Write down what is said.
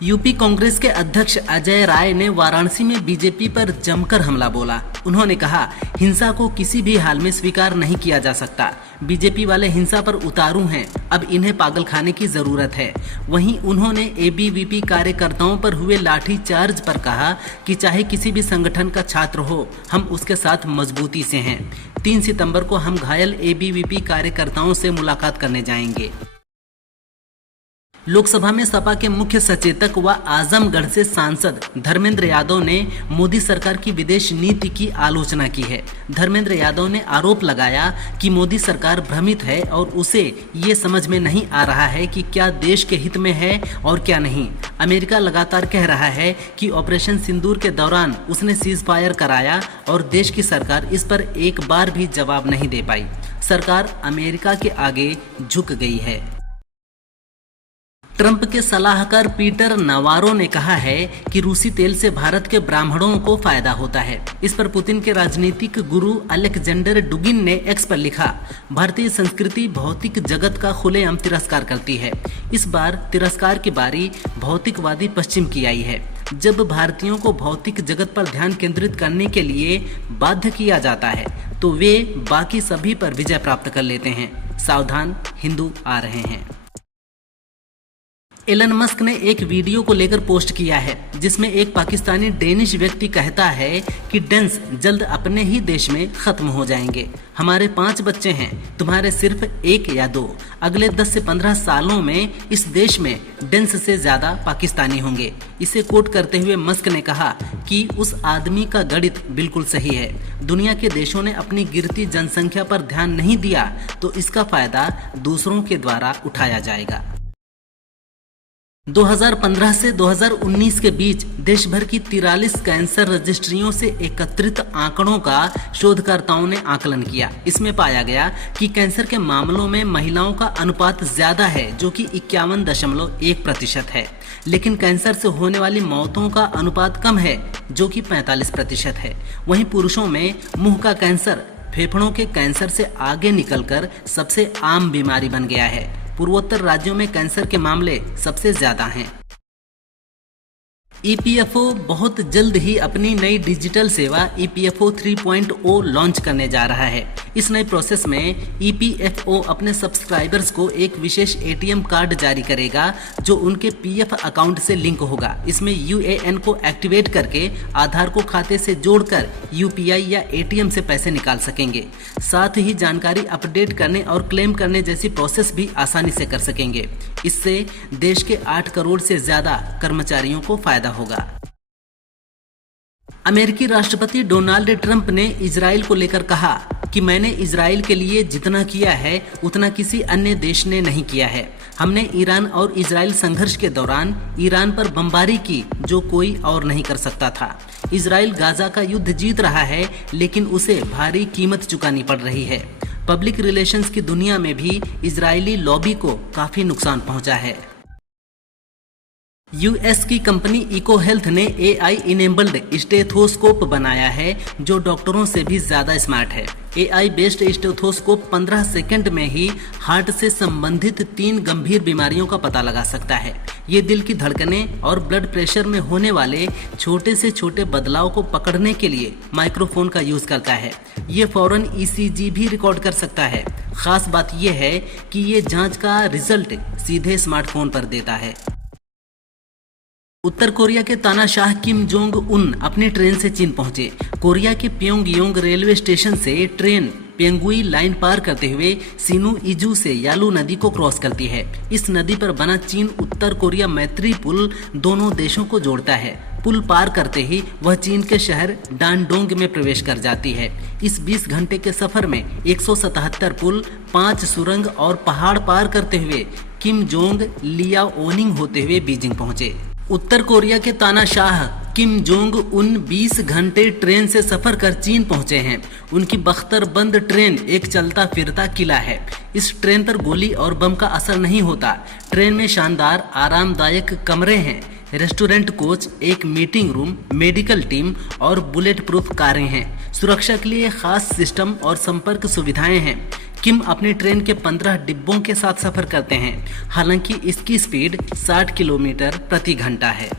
UP Congress के अध्यक्ष अजय राय ने वाराणसी में बीजेपी पर जमकर हमला बोला। उन्होंने कहा, हिंसा को किसी भी हाल में स्वीकार नहीं किया जा सकता। बीजेपी वाले हिंसा पर उतारू हैं, अब इन्हें पागल खाने की जरूरत है। वहीं उन्होंने एबीवीपी कार्यकर्ताओं पर हुए लाठीचार्ज पर कहा कि चाहे किसी भी संगठन का छात्र हो, हम उसके साथ मजबूती से हैं। 3 सितंबर को हम घायल एबीवीपी कार्यकर्ताओं से मुलाकात करने जाएंगे। लोकसभा में सपा के मुख्य सचेतक व आजमगढ़ से सांसद धर्मेंद्र यादव ने मोदी सरकार की विदेश नीति की आलोचना की है। धर्मेंद्र यादव ने आरोप लगाया कि मोदी सरकार भ्रमित है और उसे ये समझ में नहीं आ रहा है कि क्या देश के हित में है और क्या नहीं। अमेरिका लगातार कह रहा है कि ऑपरेशन सिंदूर के दौरान उसने सीज फायर कराया और देश की सरकार इस पर एक बार भी जवाब नहीं दे पाई। सरकार अमेरिका के आगे झुक गई है। ट्रंप के सलाहकार पीटर नवारो ने कहा है कि रूसी तेल से भारत के ब्राह्मणों को फायदा होता है। इस पर पुतिन के राजनीतिक गुरु अलेक्जेंडर डुगिन ने एक्स पर लिखा, भारतीय संस्कृति भौतिक जगत का खुलेआम तिरस्कार करती है। इस बार तिरस्कार की बारी भौतिकवादी पश्चिम की आई है। जब भारतीयों को भौतिक जगत पर ध्यान केंद्रित करने के लिए बाध्य किया जाता है तो वे बाकी सभी पर विजय प्राप्त कर लेते हैं। सावधान, हिंदू आ रहे हैं। एलन मस्क ने एक वीडियो को लेकर पोस्ट किया है जिसमें एक पाकिस्तानी डेनिश व्यक्ति कहता है कि डेंस जल्द अपने ही देश में खत्म हो जाएंगे। हमारे 5 बच्चे हैं, तुम्हारे सिर्फ 1 या 2। अगले 10 से 15 सालों में इस देश में डेंस से ज्यादा पाकिस्तानी होंगे। इसे कोट करते हुए मस्क ने कहा कि उस आदमी का गणित बिल्कुल सही है। दुनिया के देशों ने अपनी गिरती जनसंख्या पर ध्यान नहीं दिया तो इसका फायदा दूसरों के द्वारा उठाया जाएगा। 2015 से 2019 के बीच देश भर की 43 कैंसर रजिस्ट्रियों से एकत्रित आंकड़ों का शोधकर्ताओं ने आकलन किया। इसमें पाया गया कि कैंसर के मामलों में महिलाओं का अनुपात ज्यादा है जो कि 51.1% है, लेकिन कैंसर से होने वाली मौतों का अनुपात कम है जो कि 45% है। वहीं पुरुषों में मुंह का कैंसर फेफड़ों के कैंसर से आगे निकलकर सबसे आम बीमारी बन गया है। पूर्वोत्तर राज्यों में कैंसर के मामले सबसे ज्यादा हैं। ईपीएफओ बहुत जल्द ही अपनी नई डिजिटल सेवा ईपीएफओ 3.0 लॉन्च करने जा रहा है। इस नए प्रोसेस में ईपीएफओ अपने सब्सक्राइबर्स को एक विशेष एटीएम कार्ड जारी करेगा जो उनके पीएफ अकाउंट से लिंक होगा। इसमें यूएएन को एक्टिवेट करके आधार को खाते से जोड़कर यूपीआई या एटीएम से पैसे निकाल सकेंगे। साथ ही जानकारी अपडेट करने और क्लेम करने जैसी प्रोसेस भी आसानी से कर सकेंगे। इससे देश के 8 करोड़ से ज्यादा कर्मचारियों को फायदा होगा। अमेरिकी राष्ट्रपति डोनाल्ड ट्रंप ने इजराइल को लेकर कहा कि मैंने इजराइल के लिए जितना किया है उतना किसी अन्य देश ने नहीं किया है। हमने ईरान और इजराइल संघर्ष के दौरान ईरान पर बमबारी की जो कोई और नहीं कर सकता था। इजराइल गाजा का युद्ध जीत रहा है लेकिन उसे भारी कीमत चुकानी पड़ रही है। पब्लिक रिलेशंस की दुनिया में भी इजरायली लॉबी को काफी नुकसान पहुंचा है। यूएस की कंपनी इको हेल्थ ने एआई इनेबल्ड स्टेथोस्कोप बनाया है जो डॉक्टरों से भी ज्यादा स्मार्ट है। एआई बेस्ड स्टेथोस्कोप 15 सेकंड में ही हार्ट से संबंधित 3 गंभीर बीमारियों का पता लगा सकता है। ये दिल की धड़कने और ब्लड प्रेशर में होने वाले छोटे से छोटे बदलाव को पकड़ने के लिए माइक्रोफोन का यूज करता है। ये फौरन ईसीजी भी रिकॉर्ड कर सकता है। खास बात यह है कि ये जांच का रिजल्ट सीधे स्मार्टफोन पर देता है। उत्तर कोरिया के तानाशाह किम जोंग उन अपनी ट्रेन से चीन पहुंचे। कोरिया के प्योंगयांग रेलवे स्टेशन से ट्रेन पेंगुई लाइन पार करते हुए सिनु इजू से यालू नदी को क्रॉस करती है। इस नदी पर बना चीन उत्तर कोरिया मैत्री पुल दोनों देशों को जोड़ता है। पुल पार करते ही वह चीन के शहर डानडोंग में प्रवेश कर जाती है। इस 20 घंटे के सफर में 177 पुल, 5 सुरंग और पहाड़ पार करते हुए किम जोंग लियाओनिंग होते हुए बीजिंग पहुंचे। उत्तर कोरिया के तानाशाह किम जोंग उन 20 घंटे ट्रेन से सफर कर चीन पहुंचे हैं। उनकी बख्तरबंद ट्रेन एक चलता फिरता किला है। इस ट्रेन पर गोली और बम का असर नहीं होता। ट्रेन में शानदार आरामदायक कमरे हैं, रेस्टोरेंट, कोच, एक मीटिंग रूम, मेडिकल टीम और बुलेट प्रूफ कारें हैं। सुरक्षा के लिए खास सिस्टम और संपर्क सुविधाएं हैं। किम अपनी ट्रेन के 15 डिब्बों के साथ सफर करते हैं। हालांकि इसकी स्पीड 60 किलोमीटर प्रति घंटा है।